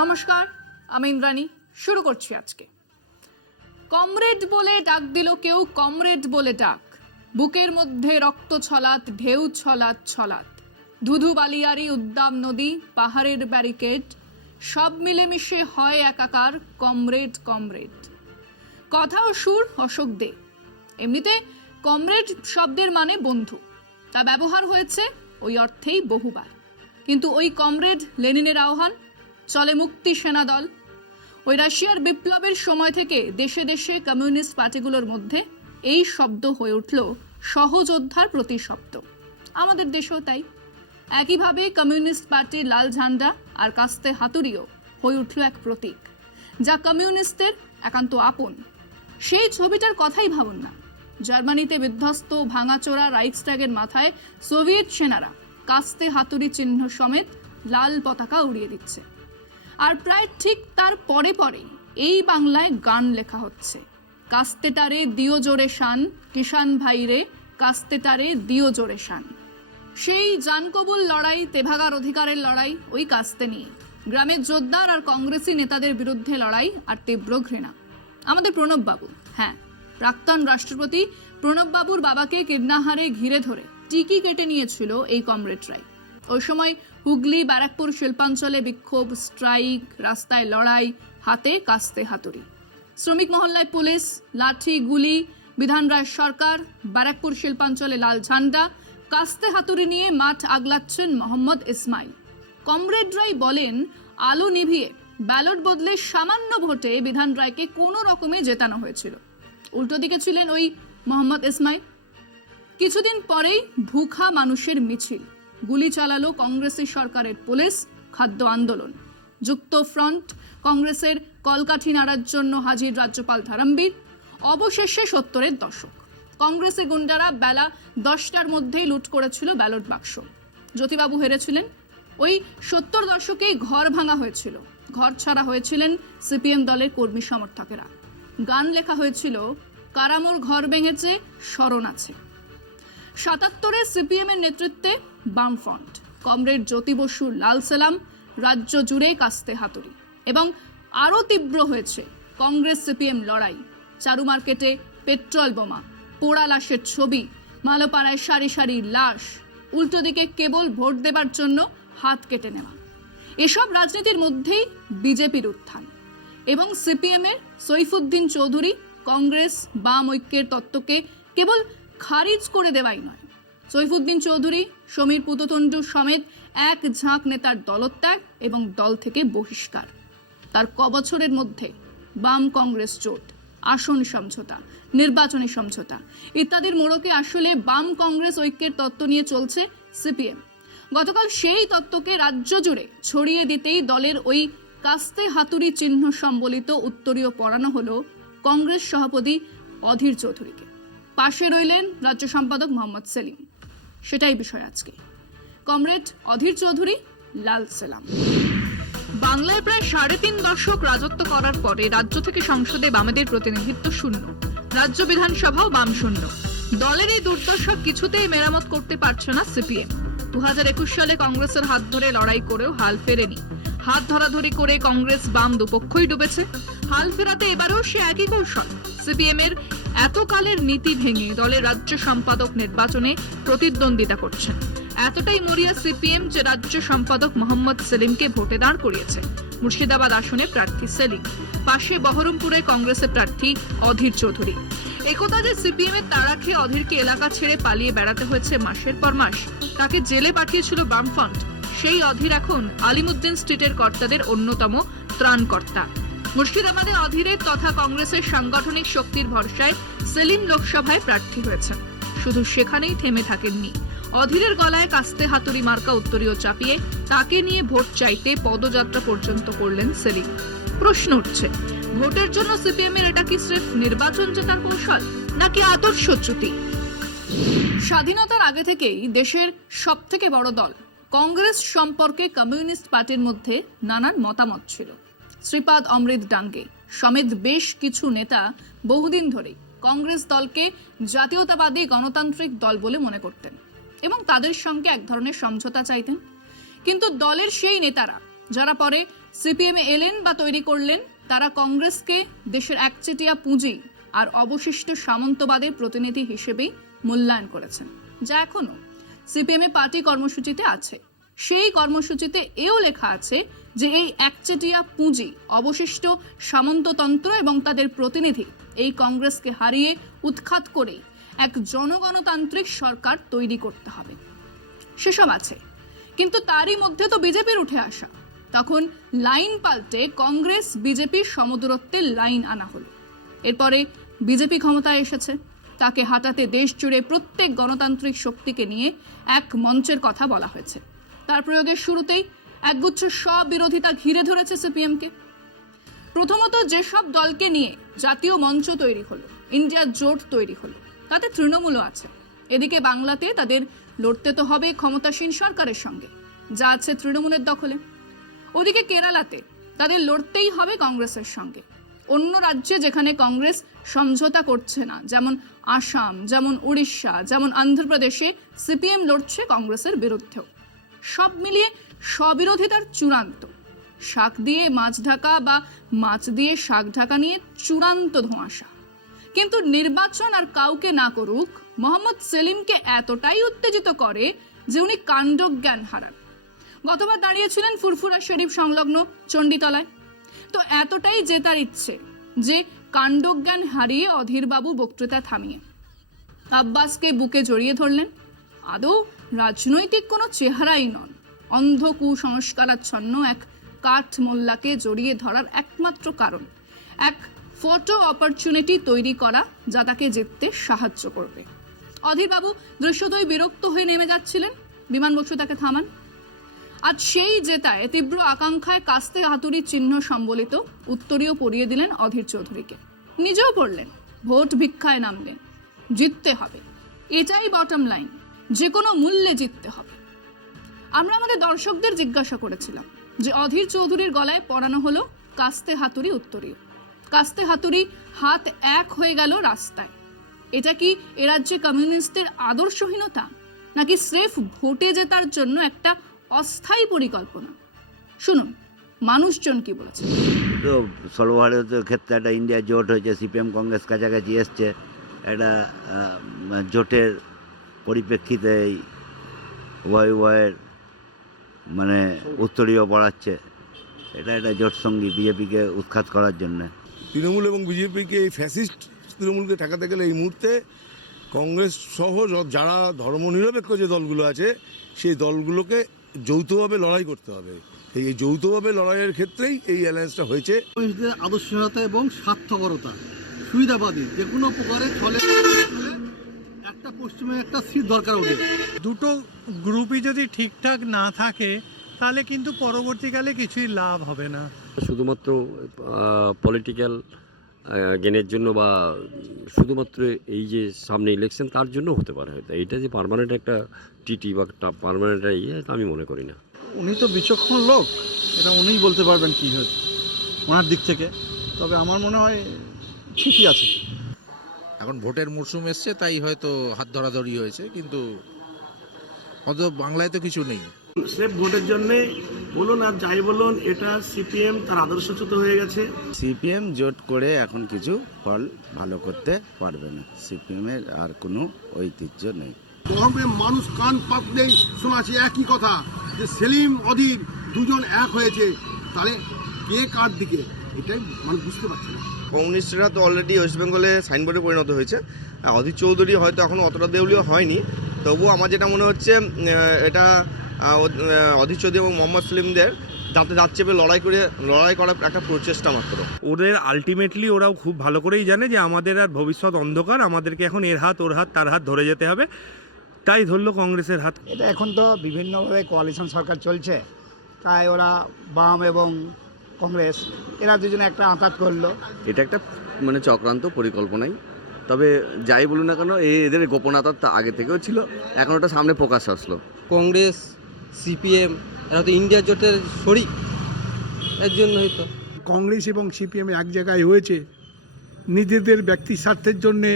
নমস্কার, আমি ইন্দ্রাণী। শুরু করছি আজকে। কমরেড বলে ডাক দিল কেউ, কমরেড বলে ডাক। বুকের মধ্যে রক্ত ছলাত, ঢেউ ছলাত ছলাত। ধুধু বালিয়ারি, উদ্দাম নদী, পাহাড়ের ব্যারিকেড, সব মিলেমিশে হয় একাকার। কমরেড কমরেড, কথা ও সুর অশোক দে। এমনিতে কমরেড শব্দের মানে বন্ধু, তা ব্যবহার হয়েছে ওই অর্থেই বহুবার। কিন্তু ওই কমরেড লেনিনের আহ্বান, চলে মুক্তি সেনা দল। ওই রাশিয়ার বিপ্লবের সময় থেকে দেশে দেশে কমিউনিস্ট পার্টিগুলোর মধ্যে এই শব্দ হয়ে উঠল সহযোদ্ধার প্রতিশব্দ। আমাদের দেশেও তাই। একইভাবে কমিউনিস্ট পার্টির লাল ঝান্ডা আর কাস্তে হাতুড়িও হয়ে উঠল এক প্রতীক, যা কমিউনিস্টদের একান্ত আপন। সেই ছবিটার কথাই ভাবুন না। জার্মানিতে বিধ্বস্ত ভাঙাচোরা রাইখস্ট্যাগের মাথায় সোভিয়েত সেনারা কাস্তে হাতুড়ি চিহ্ন সমেত লাল পতাকা উড়িয়ে দিচ্ছে। আর প্রায় ঠিক তার পরে পরে এই বাংলায় গান লেখা হচ্ছে, কাস্তেটারে দিও জোরে শান, কিষান ভাইরে কাস্তেটারে দিও জোরে শান। সেই জানকবুল লড়াই, তেভাগার অধিকারের লড়াই, ওই কাস্তে নিয়ে গ্রামের জোরদার আর কংগ্রেসি নেতাদের বিরুদ্ধে লড়াই আর তীব্র ঘৃণা। আমাদের প্রণববাবু, হ্যাঁ, প্রাক্তন রাষ্ট্রপতি প্রণববাবুর বাবাকে কীর্ণাহারে ঘিরে ধরে টিকি কেটে নিয়েছিল এই কমরেডরাই। ওই সময় হুগলি, ব্যারাকপুর শিল্পাঞ্চলে বিক্ষোভ, স্ট্রাইক, রাস্তায় লড়াই, হাতে কাস্তে হাতুড়ি। শ্রমিক মহল্লায় পুলিশ, লাঠি, গুলি, বিধান রায় সরকার। ব্যারাকপুর শিল্পাঞ্চলে লাল ঝান্ডা, কাস্তে হাতুড়ি নিয়ে মাঠ আগলাচ্ছেন মোহাম্মদ ইসমাইল। কমরেডরাই বলেন, আলো নিভিয়ে ব্যালট বদলে সামান্য ভোটে বিধান রায়কে কোনো রকমে জেতানো হয়েছিল। উল্টো দিকে ছিলেন ওই মোহাম্মদ ইসমাইল। কিছুদিন পরেই ভুখা মানুষের মিছিল, গুলি চালালো কংগ্রেসের সরকারের পুলিশ, খাদ্য আন্দোলন। যুক্ত ফ্রন্ট, কংগ্রেসের কলকাঠি নাড়ার জন্য হাজির রাজ্যপাল ধারামবীর। অবশেষে 70-এর দশক। কংগ্রেসের গুন্ডারা বেলা 10টার মধ্যেই লুট করেছিল ব্যালট বাক্স। জ্যোতিবাবু হেরেছিলেন। ওই 70 দশকেই ঘর ভাঙা হয়েছিল, ঘর ছাড়া হয়েছিলেন সিপিএম দলের কর্মী সমর্থকেরা। গান লেখা হয়েছিল, কারামোর ঘর ভেঙেছে, স্মরণ আছে। 77-এ সিপিএমের নেতৃত্বে বামফ্রন্ট, কমরেড জ্যোতি বসুর লাল সেলাম, রাজ্য জুড়ে কাস্তে হাতুড়ি। এবং আরও তীব্র হয়েছে কংগ্রেস সিপিএম লড়াই। চারু মার্কেটে পেট্রোল বোমা, পোড়া লাশের ছবি, মালোপাড়ায় সারি সারি লাশ, উল্টো দিকে কেবল ভোট দেবার জন্য হাত কেটে নেওয়া। এসব রাজনীতির মধ্যেই বিজেপির উত্থান এবং সিপিএমের সৈফুদ্দিন চৌধুরী কংগ্রেস বাম ঐক্যের তত্ত্বকে কেবল খারিজ করে দেওয়াই নয়, সৈফুদ্দিন চৌধুরী, সমীর পুততুন্ডু সমেত এক ঝাঁক নেতার দলত্যাগ এবং দল থেকে বহিষ্কার। তার কবছরের মধ্যে বাম কংগ্রেস জোট, আসন সমঝোতা, নির্বাচনী সমঝোতা ইত্যাদির মোড়কে আসলে বাম কংগ্রেস ঐক্যের তত্ত্ব নিয়ে চলছে সিপিএম। গতকাল সেই তত্ত্বকে রাজ্য জুড়ে ছড়িয়ে দিতেই দলের ওই কাস্তে হাতুড়ি চিহ্ন সম্বলিত উত্তরীয় পড়ানো হলো কংগ্রেস সভাপতি অধীর চৌধুরীকে। পাশে রইলেন রাজ্য সম্পাদক মোহাম্মদ সেলিম। সেটাই বিষয় আজকে। কমরেড অধীর চৌধুরী, লাল সেলাম। বাংলায় প্রায় 3.5 দশক রাজত্ব করার পরে রাজ্য থেকে সংসদে বামেদের প্রতিনিধিত্ব শূন্য, রাজ্য বিধানসভাও বাম শূন্য। দলের এই দুর্দশা কিছুতেই মেরামত করতে পারছে না সিপিএম। 2021 সালে কংগ্রেসের হাত ধরে লড়াই করেও হাল ফেরেনি। হাত ধরাধরি করে কংগ্রেস বাম দুপক্ষই ডুবেছে। হাল ফেরাতে এবারেও সে একই কৌশল। সিপিএম এর এতকালের নীতি ভেঙে দলের রাজ্য সম্পাদক নির্বাচনে প্রতিদ্বন্দ্বিতা করছেন। এতটাই মরিয়া সিপিএম যে রাজ্য সম্পাদক মোহাম্মদ সেলিমকে ভোটে দাঁড় করিয়েছে। মুর্শিদাবাদ আসনে প্রার্থী সেলিম, পাশে বহরমপুরে কংগ্রেসের প্রার্থী অধীর চৌধুরী। একথা যে সিপিএম এর তাড়া খেয়ে অধীরকে এলাকা ছেড়ে পালিয়ে বেড়াতে হয়েছে মাসের পর মাস, তাকে জেলে পাঠিয়েছিল বামফ্রন্ট, সেই অধীর এখন আলিমুদ্দিন স্ট্রিটের কর্তাদের অন্যতম ত্রাণকর্তা। মুর্শিদাবাদে অধীরের তথা কংগ্রেসের সাংগঠনিক শক্তির ভরসায় সেলিম লোকসভায় প্রার্থী হয়েছেন। শুধু সেখানেই থেমে থাকেননি। অধীরের গলায় কাস্তে হাতুড়ি মার্কা উত্তরীয় চাপিয়ে তাকে নিয়ে ভোট চাইতে পদযাত্রা পর্যন্ত করলেন সেলিম। প্রশ্ন উঠছে, ভোটের জন্য সিপিএম এর এটা কি স্রেফ নির্বাচন জেতার কৌশল, নাকি আদর্শচ্যুতি? স্বাধীনতার আগে থেকেই দেশের সবথেকে বড় দল কংগ্রেস সম্পর্কে কমিউনিস্ট পার্টির মধ্যে নানান মতামত ছিল। শ্রীপাদ অমৃত ডাঙ্গে সমেত বেশ কিছু নেতা বহুদিন ধরেই কংগ্রেস দলকে জাতীয়তাবাদী গণতান্ত্রিক দল বলে মনে করতেন এবং তাদের সঙ্গে এক ধরনের সমঝোতা চাইতেন। কিন্তু দলের সেই নেতারা, যারা পরে সিপিএমে এলেন বা তৈরি করলেন, তারা কংগ্রেসকে দেশের একচেটিয়া পুঁজি আর অবশিষ্ট সামন্তবাদের প্রতিনিধি হিসেবেই মূল্যায়ন করেছেন, যা এখনো সিপিএমে পার্টি কর্মসূচিতে আছে। সেই কর্মসূচিতে এও লেখা আছে যে এই একচেটিয়া পুঁজি, অবশিষ্ট সামন্ততন্ত্র এবং তাদের প্রতিনিধি এই কংগ্রেসকে হারিয়ে উৎখাত করে এক জনগণতান্ত্রিক সরকার তৈরি করতে হবে। সেসব আছে, কিন্তু তারই মধ্যে তো বিজেপির উঠে আসা। তখন লাইন পাল্টে কংগ্রেস বিজেপির সমদূরত্বের লাইন আনা হলো। এরপরে বিজেপি ক্ষমতায় এসেছে, তাকে হাঁটাতে দেশ জুড়ে প্রত্যেক গণতান্ত্রিক শক্তিকে নিয়ে এক মঞ্চের কথা বলা হয়েছে। তার প্রয়োগের শুরুতেই একগুচ্ছ বিরোধিতা ঘিরে ধরেছে সিপিএমকে। প্রথমত, যেসব দলকে নিয়ে জাতীয় মঞ্চ তৈরি হলো, ইন্ডিয়া জোট তৈরি হলো, তাতে তৃণমূলও আছে। এদিকে বাংলাতে তাদের লড়তে তো হবে ক্ষমতাসীন সরকারের সঙ্গে, যা আছে তৃণমূলের দখলে। ওদিকে কেরালাতে তাদের লড়তেই হবে কংগ্রেসের সঙ্গে। অন্য রাজ্যে যেখানে কংগ্রেস সমঝোতা করছে না, যেমন আসাম, যেমন উড়িষ্যা, যেমন অন্ধ্রপ্রদেশে, সিপিএম লড়ছে কংগ্রেসের বিরুদ্ধেও। সব মিলিয়ে স্ববিরোধিতার চূড়ান্ত, শাক দিয়ে মাছ ঢাকা বা মাছ দিয়ে শাক ঢাকা নিয়ে চূড়ান্ত ধোঁয়াশা। কিন্তু নির্বাচন আর কাউকে না করুক, মোহাম্মদ সেলিমকে এতটাই উত্তেজিত করে যে উনি কাণ্ডজ্ঞান হারান। গতবার দাঁড়িয়েছিলেন ফুরফুরা শরীফ সংলগ্ন চণ্ডীতলায়। তো এতটাই জেতার ইচ্ছে যে কাণ্ডজ্ঞান হারিয়ে অধীরবাবু বক্তৃতা থামিয়ে আব্বাসকে বুকে জড়িয়ে ধরলেন। আদৌ রাজনৈতিক কোনো চেহারাই নন, অন্ধ কুসংস্কারাচ্ছন্ন এক কাঠ মোল্লাকে জড়িয়ে ধরার একমাত্র কারণ এক ফটো অপরচুনিটি তৈরি করা, যা তাকে জিততে সাহায্য করবে। অধীরবাবু দৃশ্যতই বিরক্ত হয়ে নেমে যাচ্ছিলেন, বিমান বসু তাকে থামান। আজ সেই জেতায় তীব্র আকাঙ্ক্ষায় কাস্তে হাতুড়ির চিহ্ন সম্বলিত উত্তরীয় পরিয়ে দিলেন অধীর চৌধুরীকে। নিজেও পড়লেন, ভোট ভিক্ষায় নামলেন। জিততে হবে, এটাই বটম লাইন, যে কোনো মূল্যে জিততে হবে। আমরা আমাদের দর্শকদের জিজ্ঞাসা করেছিলাম যে অধীর চৌধুরীর গলায় পরানো হলো কাস্তে হাতুড়ি উত্তরীয়। কাস্তে হাতুড়ি হাত এক হয়ে গেল রাস্তায়। এটা কি এ রাজ্যে কমিউনিস্টদের আদর্শহীনতা, নাকি স্রেফ ভোটে জেতার জন্য একটা অস্থায়ী পরিকল্পনা? শুনুন মানুষজন কি বলেছে। তো সর্বভারতীয় ক্ষেত্রে একটা ইন্ডিয়া জোট হয়েছে, সিপিএম কংগ্রেস কাছাকাছি এসছে, একটা জোটের পরিপ্রেক্ষিতে এই উভয়ের মানে উত্তরীয় পড়াচ্ছে। এটা একটা জোট সঙ্গী বিজেপিকে উৎখাত করার জন্য। তৃণমূল এবং বিজেপিকে, এই ফ্যাসিস্ট তৃণমূলকে ঠেকাতে গেলে এই মুহূর্তে কংগ্রেস সহ যারা ধর্মনিরপেক্ষ যে দলগুলো আছে সেই দলগুলোকে যৌথভাবে লড়াই করতে হবে। এই যৌথভাবে লড়াইয়ের ক্ষেত্রেই এই অ্যালায়েন্সটা হয়েছে। আদর্শহীনতা এবং স্বার্থপরতা, সুবিধাবাদী যে কোনো প্রকারে ছলে একটা পশ্চিমে একটা সিট দরকার ওদের। দুটো গ্রুপই যদি ঠিকঠাক না থাকে তাহলে কিন্তু পরবর্তীকালে কিছুই লাভ হবে না। শুধুমাত্র পলিটিক্যাল গেনের জন্য বা শুধুমাত্র এই যে সামনে ইলেকশন তার জন্য হতে পারে, হয়তো এইটা যে পার্মানেন্ট একটা টিটি বা পার্মানেন্ট ইয়ে আমি মনে করি না। উনি তো বিচক্ষণ লোক, এটা উনিই বলতে পারবেন কী হয়েছে ওনার দিক থেকে। তবে আমার মনে হয় ঠিকই আছে। এখন ভোটের মরশুম এসছে তাই হয়তো হাত ধরাধরি হয়েছে, কিন্তু অত বাংলায় তো কিছু নেই। স্রেফ ভোটের জন্যে বলুন আর যাই বলুন, এটা সিপিএম তার আদর্শচ্যুত হয়ে গেছে। সিপিএম জোট করে এখন কিছু ফল ভালো করতে পারবে না। সিপিএমের আর কোনো ঐতিহ্য নেই। গরমে মানুষ কান পাতলেই শোনাচ্ছে একই কথা যে সেলিম অধীর দুজন এক হয়েছে, তাহলে কে কার দিকে এটাই মানুষ বুঝতে পারছে না। কমিউনিস্টরা তো অলরেডি ওয়েস্ট বেঙ্গলে সাইনবোর্ডে পরিণত হয়েছে। অধীর চৌধুরী হয়তো এখনও অতটা দেউলিও হয়নি, তবুও আমার যেটা মনে হচ্ছে এটা অধীর চৌধুরী এবং মোহাম্মদ সেলিমদের যাতে দাঁত চেপে লড়াই করার একটা প্রচেষ্টা মাত্র। ওদের আলটিমেটলি ওরাও খুব ভালো করেই জানে যে আমাদের আর ভবিষ্যৎ অন্ধকার, আমাদেরকে এখন এর হাত ওর হাত তার হাত ধরে যেতে হবে, তাই ধরলো কংগ্রেসের হাত। এটা এখন তো বিভিন্নভাবে কোয়ালিশন সরকার চলছে, তাই ওরা বাম এবং কংগ্রেস এরা দুজনে একটা আঁতাত করলো। এটা একটা মানে চক্রান্ত পরিকল্পনাই, তবে যাই বলুন না কেন এদের গোপনতা আগে থেকেও ছিল, এখন ওটা সামনে প্রকাশ আসলো। কংগ্রেস সিপিএম এরা তো ইন্ডিয়া জোটের শরিক, এর জন্য হয়তো কংগ্রেস এবং সিপিএম এক জায়গায় হয়েছে, নিজেদের ব্যক্তি স্বার্থের জন্যে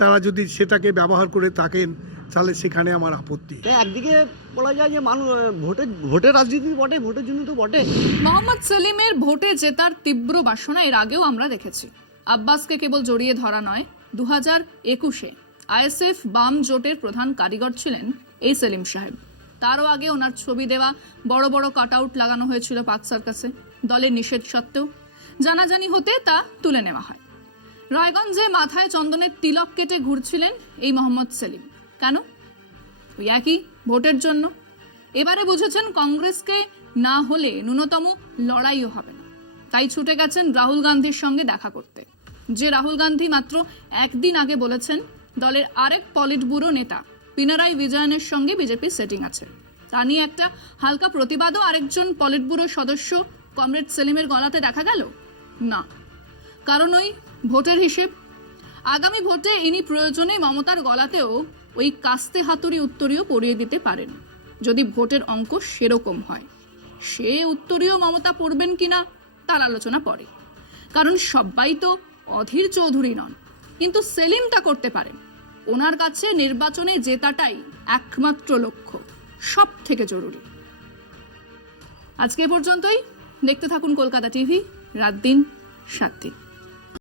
তারা যদি সেটাকে ব্যবহার করে থাকেন তাহলে সেখানে আমার আপত্তি। একদিকে বলা যায় যে মানুষ ভোটের রাজনীতি বটে, ভোটের জন্য তো বটে। মোহাম্মদ সেলিমের ভোটে জেতার তীব্র বাসনা এর আগেও আমরা দেখেছি। আব্বাসকে কেবল জড়িয়ে ধরা নয়, 2021-এ আইএসএফ বাম জোটের প্রধান কারিগর ছিলেন এই সেলিম সাহেব। তারও আগে ওনার ছবি দেওয়া বড় বড় কাটআউট লাগানো হয়েছিল পার্ক সার্কাসে। দলের নিষেধ সত্ত্বেও জানাজানি হতে তা তুলে নেওয়া হয়। রায়গঞ্জে মাথায় চন্দনের তিলক কেটে ঘুরছিলেন এই মোহাম্মদ সেলিম। কেন? ওই একই ভোটের জন্য। এবারে বুঝেছেন কংগ্রেসকে না হলে ন্যূনতম লড়াইও হবে না, তাই ছুটে গেছেন রাহুল গান্ধীর সঙ্গে দেখা করতে। যে রাহুল গান্ধী মাত্র একদিন আগে বলেছেন দলের আরেক পলিট ব্যুরো নেতা পিনারাই বিজয়নের সঙ্গে বিজেপির সেটিং আছে। তা নিয়ে একটা হালকা প্রতিবাদও আরেকজন পলিট ব্যুরো সদস্য কমরেড সেলিমের গলাতে দেখা গেল না, কারণ ওই ভোটের হিসেব। আগামী ভোটে ইনি প্রয়োজনে মমতার গলাতেও ওই কাস্তে হাতুড়ি উত্তরীয় পরিয়ে দিতে পারেন, যদি ভোটের অঙ্ক সেরকম হয়। সে উত্তরীয় মমতা পড়বেন কিনা তার আলোচনা পরে, কারণ সবাই তো অধীর চৌধুরী নন, কিন্তু সেলিম তা করতে পারেন। ওনার কাছে নির্বাচনে জেতাটাই একমাত্র লক্ষ্য, সব থেকে জরুরি। আজকে পর্যন্তই। দেখতে থাকুন কলকাতা টিভি, রাত দিন 7 দিন।